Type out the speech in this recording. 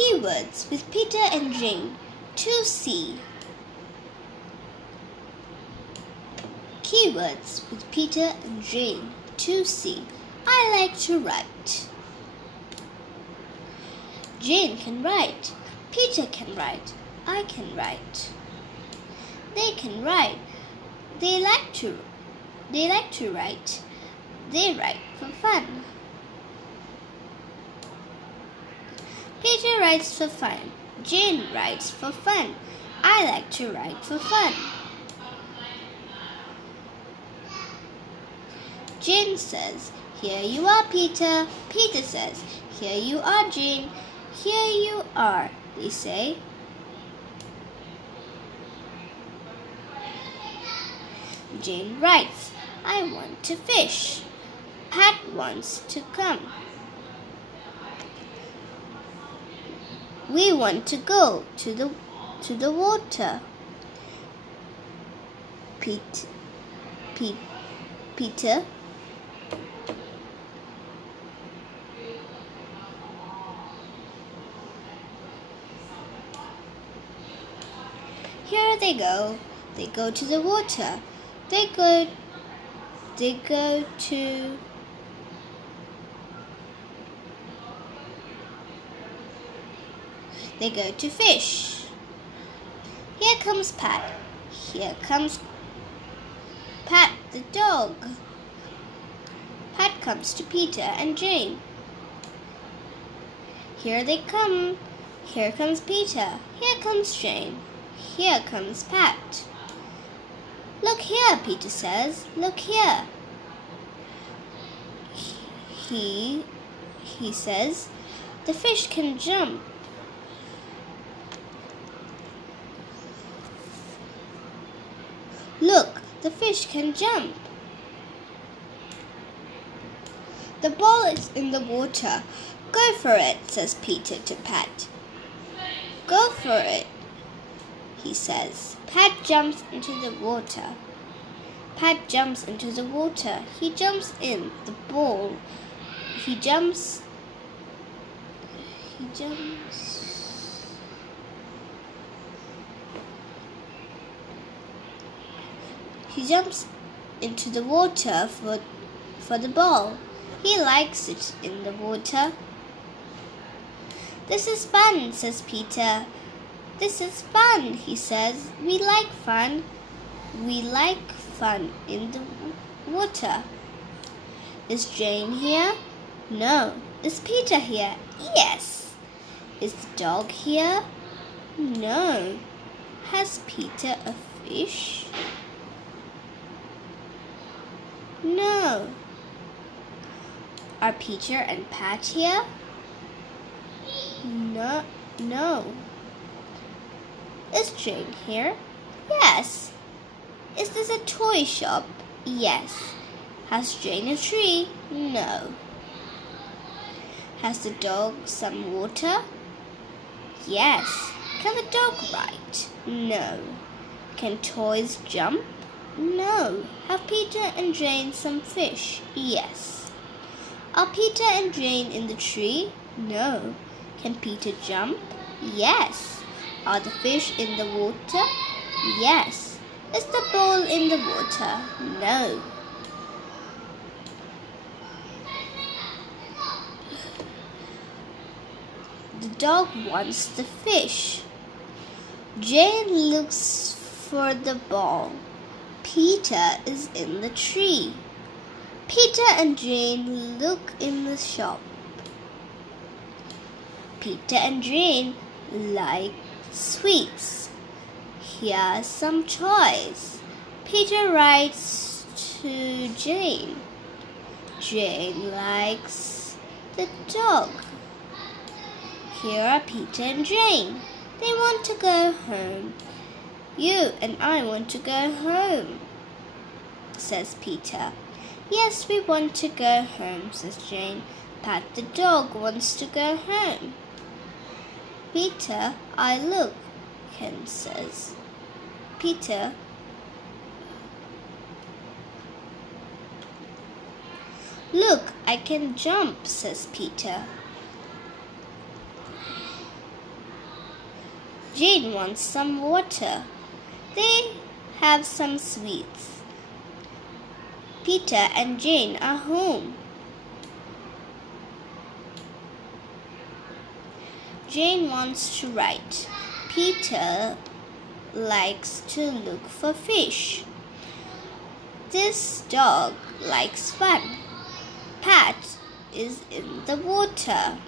Keywords with Peter and Jane. 2C. Keywords with Peter and Jane. 2C. I like to write. Jane can write. Peter can write. I can write. They can write. They like to write. They write for fun. Peter writes for fun. Jane writes for fun. I like to write for fun. Jane says, "Here you are, Peter." Peter says, "Here you are, Jane." "Here you are," they say. Jane writes, "I want to fish." Pat wants to come. "We want to go to the water." Peter Here they go. They go to the water. They go to fish. Here comes Pat. Here comes Pat the dog. Pat comes to Peter and Jane. Here they come. Here comes Peter. Here comes Jane. Here comes Pat. "Look here," Peter says. "Look here." He says, "The fish can jump." "Look, the fish can jump." "The ball is in the water. Go for it," says Peter to Pat. "Go for it," he says. Pat jumps into the water. Pat jumps into the water. He jumps in. The ball. He jumps into the water for the ball. He likes it in the water. "This is fun," says Peter. "This is fun," he says. "We like fun. We like fun in the water." "Is Jane here?" "No." "Is Peter here?" "Yes." "Is the dog here?" "No." "Has Peter a fish?" "No." "Are Peter and Pat here?" No. "Is Jane here?" "Yes." "Is this a toy shop?" "Yes." "Has Jane a tree?" "No." "Has the dog some water?" "Yes." "Can the dog write?" "No." "Can toys jump?" "No." "Have Peter and Jane some fish?" "Yes." "Are Peter and Jane in the tree?" "No." "Can Peter jump?" "Yes." "Are the fish in the water?" "Yes." "Is the ball in the water?" "No." The dog wants the fish. Jane looks for the ball. Peter is in the tree. Peter and Jane look in the shop. Peter and Jane like sweets. Here's some toys. Peter writes to Jane. Jane likes the dog. Here are Peter and Jane. They want to go home. "You and I want to go home," says Peter. "Yes, we want to go home," says Jane. "Pat the dog wants to go home." "Peter, I look," Ken says. Peter, "Look, I can jump," says Peter. Jane wants some water. They have some sweets. Peter and Jane are home. Jane wants to write. Peter likes to look for fish. This dog likes fun. Pat is in the water.